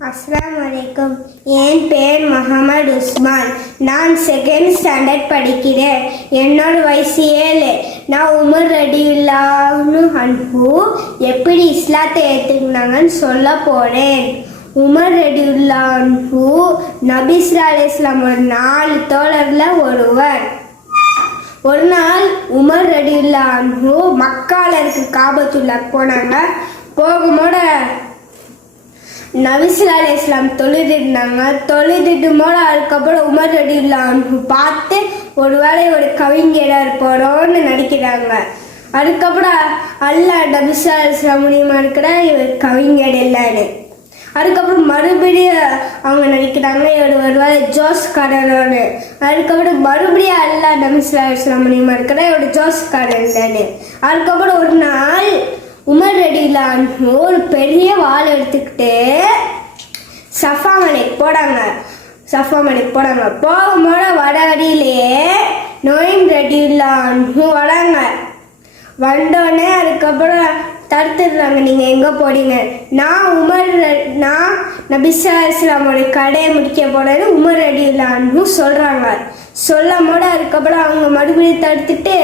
அஸ்லாம் அலைக்கும். என் பேர் முகமது உஸ்மான். நான் செகண்ட் ஸ்டாண்டர்ட் படிக்கிறேன். என்னோட வயசு ஏழு. நான் உமர் ரடியுல்லான்னு அன்பு எப்படி இஸ்லாத்தை ஏற்றுக்கினாங்கன்னு சொல்ல போகிறேன் உமர் ரடியுல்லா அன்பு நபிஸ்ரா அலி இஸ்லாமோட நாலு தோழரில் ஒருவர். ஒரு நாள் உமர் ரடியுல்லா அன்பு மக்கால இருக்கு காபத்துள்ள போனாங்க. போகும்போட நபிசுல்லா அலி இஸ்லாம் தொழுதிருந்தாங்க. தொழுதுட்டு போல அதுக்கப்புறம் உமர் ரடியுல்லாம் பார்த்து ஒரு வேளை ஒரு கவிஞராக இருப்பாரோன்னு நடிக்கிறாங்க அதுக்கப்புறம் அல்லா நபிசுல்லா அலி இஸ்லாம் மூலியமா இருக்கிற இவர் கவிஞர் இல்லைன்னு. அதுக்கப்புறம் மறுபடியும் அவங்க நடிக்கிறாங்க இவர் வருவார் ஜோஸ் காரரோன்னு அதுக்கப்புறம் மறுபடியும் அல்லாஹ் நபிசுல்லா அலி இஸ்லாம் மூலியமா இருக்கிற இவர் ஜோஸ் காரர் இல்லைன்னு அதுக்கப்புறம் ஒரு நாள் உமர் ரெடிலான் ஒரு பெரிய வாள் எடுத்துக்கிட்டு சஃபா மலைக்கு போடாங்க சஃபா மலைக்கு போடாங்க போகும்போது வட வழியிலேயே நோயின் ரெடிலான் வராங்க. வந்தோடனே அதுக்கப்புறம் தடுத்துடுறாங்க. நீங்கள் எங்கே போறீங்க நான் உமர் நான் நபிசா இஸ்லாமோட கடையை முடிக்க போனது உமர் அடியிலான்னு சொல்கிறாங்க சொல்லும் போது அதுக்கப்புறம் அவங்க மறுபடியும் தடுத்துட்டு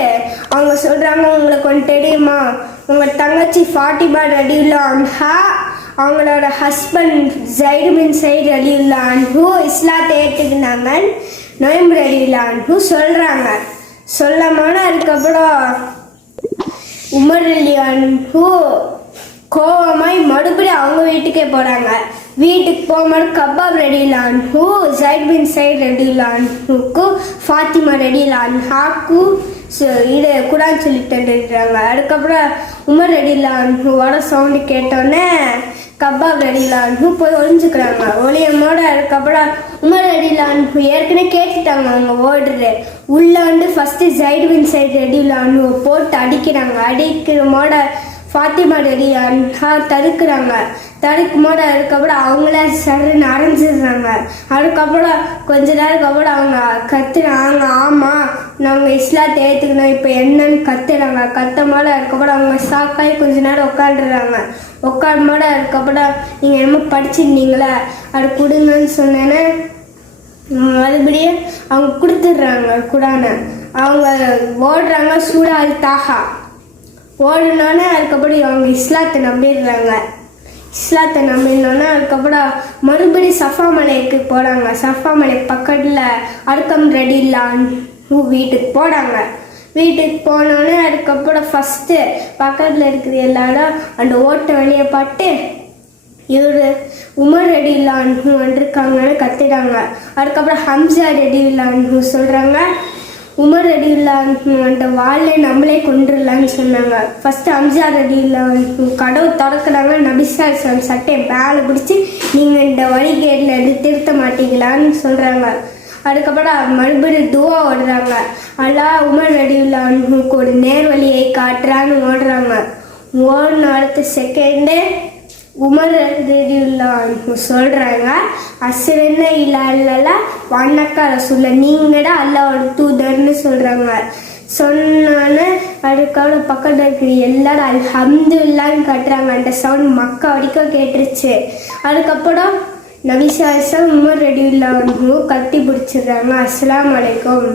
அவங்க சொல்கிறாங்க உங்களுக்கு ஒன்று தெரியுமா? உங்கள் தங்கச்சி ஃபாட்டிமா ரடியுல்லான்ஹா அவங்களோட ஹஸ்பண்ட் ஜைடு பின் சைடு ரலியுல்லான்ஹு இஸ்லாத்தை ஏற்றுக்கினாங்க நோயம்பு ரலியுல்லான்ஹு சொல்கிறாங்க சொல்லும் அதுக்கப்புறம் உமர் அலியான்ஹு கோவமாய் மறுபடியும் அவங்க வீட்டுக்கே போறாங்க வீட்டுக்கு போகும்போது கபாப் ரெடி ரெடிலான்ஹு ஜைட் பின் சைட் ரெடிலான்ஹுக்கு ஃபாத்திமா ரெடி லான் ஹாக்கு இது குரான் சொல்லிட்டு அதுக்கப்புறம் உமர் ரெடி ரெடிலான்ஹுவோட சவுண்டு கேட்டோன்னே கபாப் ரெடிலான்ஹு போய் ஒளிஞ்சுக்கிறாங்க. ஒளியமோட அதுக்கப்புறம் உமர் ரெடிலான்ஹு ஏற்கனவே கேட்டுட்டாங்க அவங்க ஓடுறது. உள்ளாண்டு வந்து ஃபர்ஸ்ட் ஜைடு பின் சைடு ரெடிலான்ஹு போட்டு அடிக்கிறாங்க. அடிக்கிற மோட ஃபாத்திமா ரெடிலான்ஹா தடுக்கிறாங்க. தடுக்கும் போது அதுக்கப்புறம் அவங்களே சருன்னு அரைஞ்சிடுறாங்க அதுக்கப்புறம் கொஞ்ச நேரம் அப்புறம் அவங்க கத்துனா நாங்கள் தேர்த்துக்கணும் இப்போ என்னன்னு கத்துறாங்க. கத்தமோட போது அதுக்கப்புறம் அவங்க சாக்காய் கொஞ்ச நேரம் உட்காந்துடுறாங்க உட்காரும் போது அதுக்கப்புறம் நீங்கள் என்னமோ படிச்சிருந்தீங்களே அது கொடுங்கன்னு சொன்னேன்னு மறுபடியும் அவங்க கொடுத்துட்றாங்க குடானை. அவங்க ஓடுறாங்க சூடாது தாஹா ஓடுனோடனே அதுக்கப்புறம் அவங்க இஸ்லாத்தை நம்பிடுறாங்க. இஸ்லாத்தை நம்பினோடனே அதுக்கப்புறம் மறுபடியும் சஃபா மலைக்கு போகிறாங்க சஃபா மலை பக்கத்தில் ரெடி ரெடிலான். வீட்டுக்கு போனாங்க. வீட்டுக்கு போனோடனே அதுக்கப்புறம் ஃபஸ்ட்டு பக்கத்தில் இருக்கிற எல்லாரும் அந்த ஓட்டை வழியை பார்த்து இவர் உமர் ரெடி இல்லான்னு வந்திருக்காங்கன்னு கத்துறாங்க அதுக்கப்புறம் ஹம்சா ரெடிலான்னு சொல்கிறாங்க உமர் ரெடிலான்னு அந்த வாழை நம்மளே கொண்டுடலான்னு சொன்னாங்க. ஃபஸ்ட்டு ஹம்சா ரெடிலான்னு கதவு திறக்கிறாங்க. நபிசா சட்டையை மேலே பிடிச்சி நீங்கள் இந்த வழிகேட்டில் திருத்த மாட்டீங்களான்னு சொல்கிறாங்க அதுக்கப்புறம் மறுபடியும் துவா ஓடுறாங்க. அல்லாஹ் உமர் ரெடியுல்லான்னு ஒரு நேர்வழியை காட்டுறான்னு ஓடுறாங்க. ஓடின அடுத்த செகண்டு உமர் ரெடியுல்லான்னு சொல்கிறாங்க அசுவென்ன இல்லா இல்லல வண்ணக்கார சொல்ல நீங்கடா அல்லாவோட தூதர்னு சொல்கிறாங்க சொன்னோன்னு அதுக்கப்புறம் பக்கத்தில் இருக்கிற எல்லாரும் அல்ஹம்துல்லான்னு கட்டுறாங்க. அந்த சவுண்ட் மக்கா வரைக்கும் கேட்டுருச்சு. அதுக்கப்புறம் நபிசாசம் உமர் ரெடியுல்லான்னு கட்டி பிடிச்சிடுறாங்க. அஸ்லாம் அலைக்கும்.